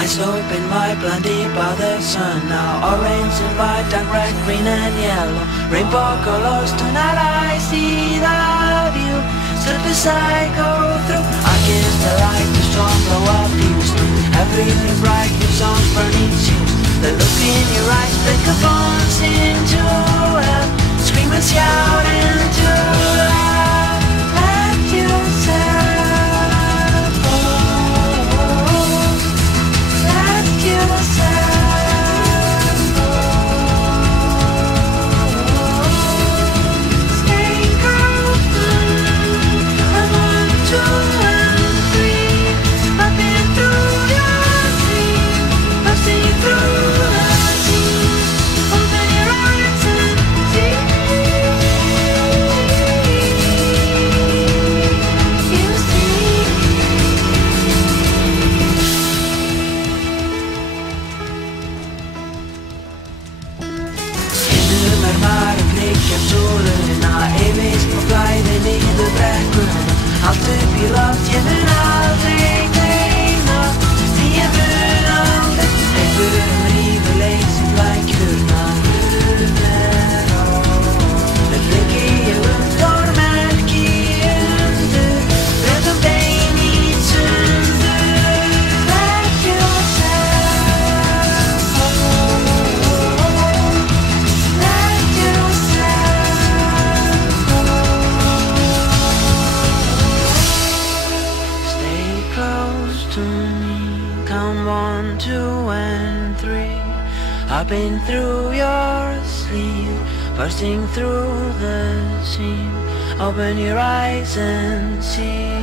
Eyes open wide, blinded by the sun. Now orange and white, dark red, green and yellow. Rainbow colors, tonight I see the view. Stood beside, go through. I kiss the light, the storm blow up fuse. Everything bright, your songs burning shoes. The look in your eyes, break a bones into hell. Scream and shout into love. Let yourself go. Let yourself go. Stay calm. I'm on 2 and 3. I've been through your dream. I've seen through the scene. Open your eyes and see. You see. Hinum maður klikja sóluna. Evist på flæði niður brekkuna. Allt upp í loft, ég mun aldrei gleyma. Því ég mun aldrei hleypur rífur leysi flækjurna. Með bliki ég stórmerki undur. Brjótum bein í sundur. Let yourself go. Let yourself go. Stay close to me. Count 1, 2 and 3. I've been through your sleeve, bursting through the seam. Open your eyes and see.